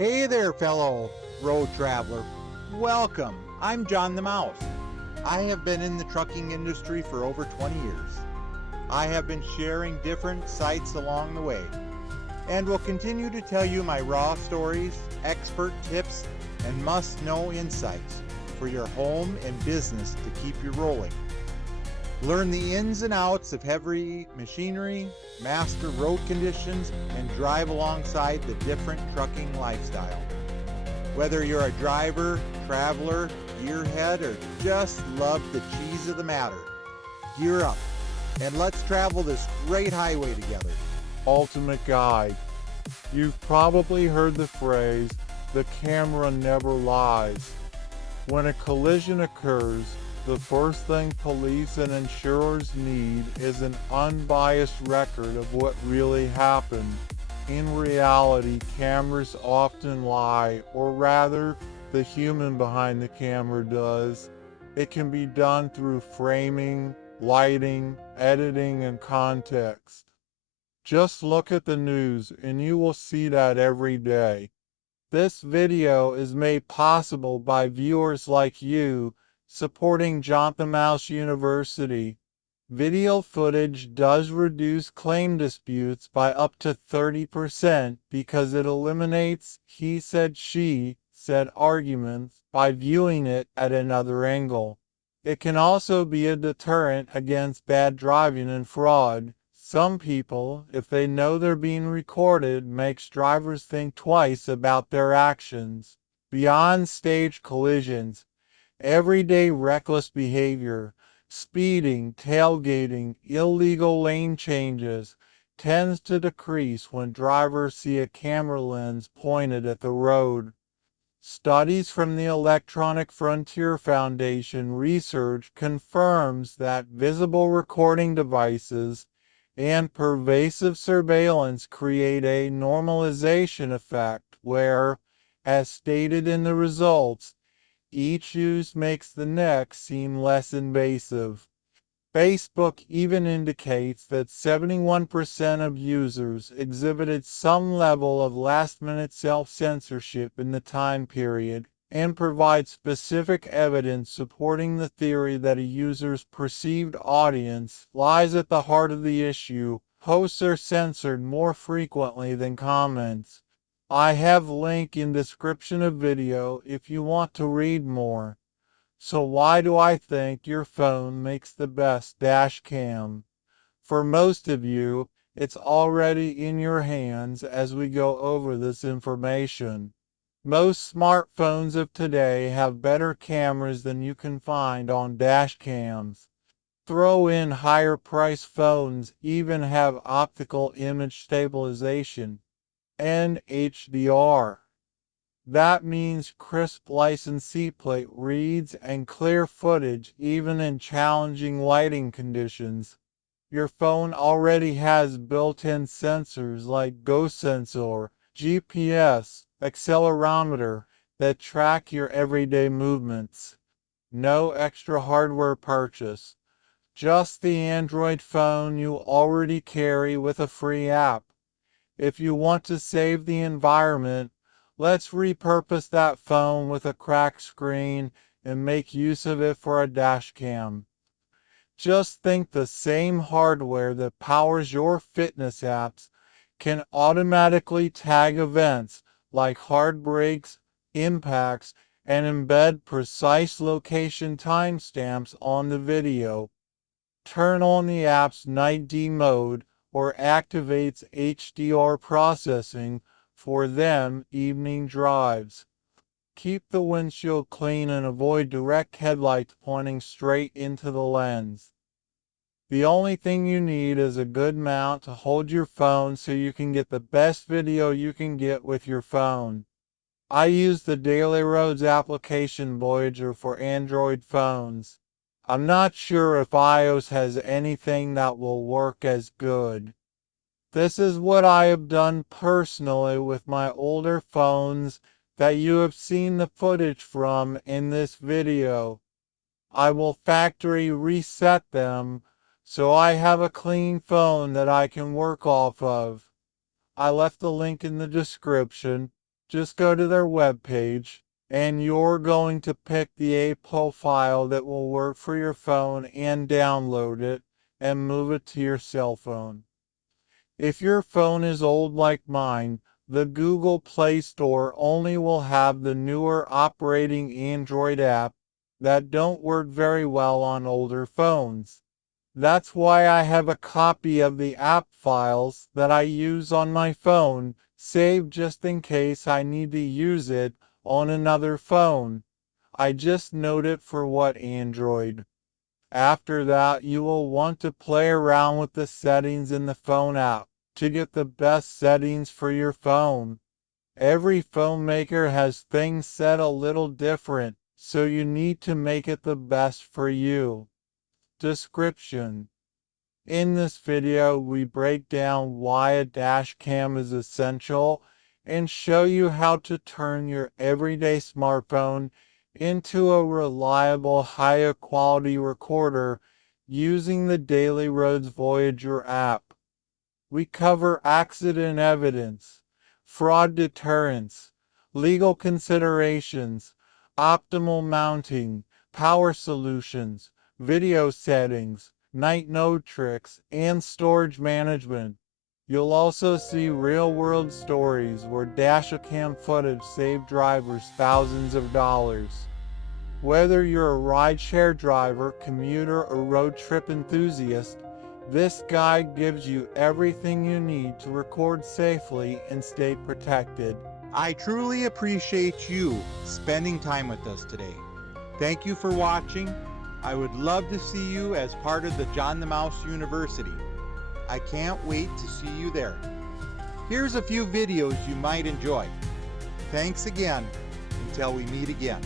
Hey there, fellow road traveler. Welcome. I'm John the Mouse. I have been in the trucking industry for over 20 years. I have been sharing different sites along the way and will continue to tell you my raw stories, expert tips, and must-know insights for your home and business to keep you rolling. Learn the ins and outs of heavy machinery, master road conditions, and drive alongside the different trucking lifestyle. Whether you're a driver, traveler, gearhead, or just love the cheese of the matter, gear up and let's travel this great highway together. Ultimate Guide. You've probably heard the phrase, the camera never lies. When a collision occurs, the first thing police and insurers need is an unbiased record of what really happened. In reality, cameras often lie, or rather, the human behind the camera does. It can be done through framing, lighting, editing, and context. Just look at the news and you will see that every day. This video is made possible by viewers like you supporting John the Mouse University. Video footage does reduce claim disputes by up to 30% because it eliminates he said, she said arguments by viewing it at another angle. It can also be a deterrent against bad driving and fraud. Some people, if they know they're being recorded, makes drivers think twice about their actions. Beyond stage collisions, everyday reckless behavior, speeding, tailgating, illegal lane changes, tends to decrease when drivers see a camera lens pointed at the road. Studies from the Electronic Frontier Foundation research confirms that visible recording devices and pervasive surveillance create a normalization effect where, as stated in the results, each use makes the next seem less invasive. Facebook even indicates that 71% of users exhibited some level of last-minute self-censorship in the time period, and provides specific evidence supporting the theory that a user's perceived audience lies at the heart of the issue. Posts are censored more frequently than comments. I have link in description of video if you want to read more. So why do I think your phone makes the best dash cam? For most of you, it's already in your hands as we go over this information. Most smartphones of today have better cameras than you can find on dash cams. Throw in higher priced phones even have optical image stabilization and HDR. That means crisp licensee plate reads and clear footage even in challenging lighting conditions. Your phone already has built-in sensors like ghost sensor, GPS, accelerometer that track your everyday movements. No extra hardware purchase. Just the Android phone you already carry with a free app. If you want to save the environment, let's repurpose that phone with a cracked screen and make use of it for a dash cam. Just think the same hardware that powers your fitness apps can automatically tag events like hard brakes, impacts, and embed precise location timestamps on the video. Turn on the app's night D mode or activates HDR processing for them evening drives. Keep the windshield clean and avoid direct headlights pointing straight into the lens. The only thing you need is a good mount to hold your phone so you can get the best video you can get with your phone. I use the DailyRoads application Voyager for Android phones. I'm not sure if iOS has anything that will work as good. This is what I have done personally with my older phones that you have seen the footage from in this video. I will factory reset them so I have a clean phone that I can work off of. I left the link in the description. Just go to their webpage, and you're going to pick the APO file that will work for your phone and download it and move it to your cell phone. If your phone is old like mine, the Google Play Store only will have the newer operating Android app that don't work very well on older phones. That's why I have a copy of the app files that I use on my phone saved just in case I need to use it on another phone. I just note it for what Android. After that, you will want to play around with the settings in the phone app to get the best settings for your phone. Every phone maker has things set a little different, so you need to make it the best for you. Description. In this video, we break down why a dash cam is essential and show you how to turn your everyday smartphone into a reliable, higher quality recorder using the DailyRoads Voyager app. We cover accident evidence, fraud deterrence, legal considerations, optimal mounting, power solutions, video settings, night mode tricks, and storage management. You'll also see real-world stories where dashcam footage saved drivers thousands of dollars. Whether you're a rideshare driver, commuter, or road trip enthusiast, this guide gives you everything you need to record safely and stay protected. I truly appreciate you spending time with us today. Thank you for watching. I would love to see you as part of the John the Mouse University. I can't wait to see you there. Here's a few videos you might enjoy. Thanks again. Until we meet again.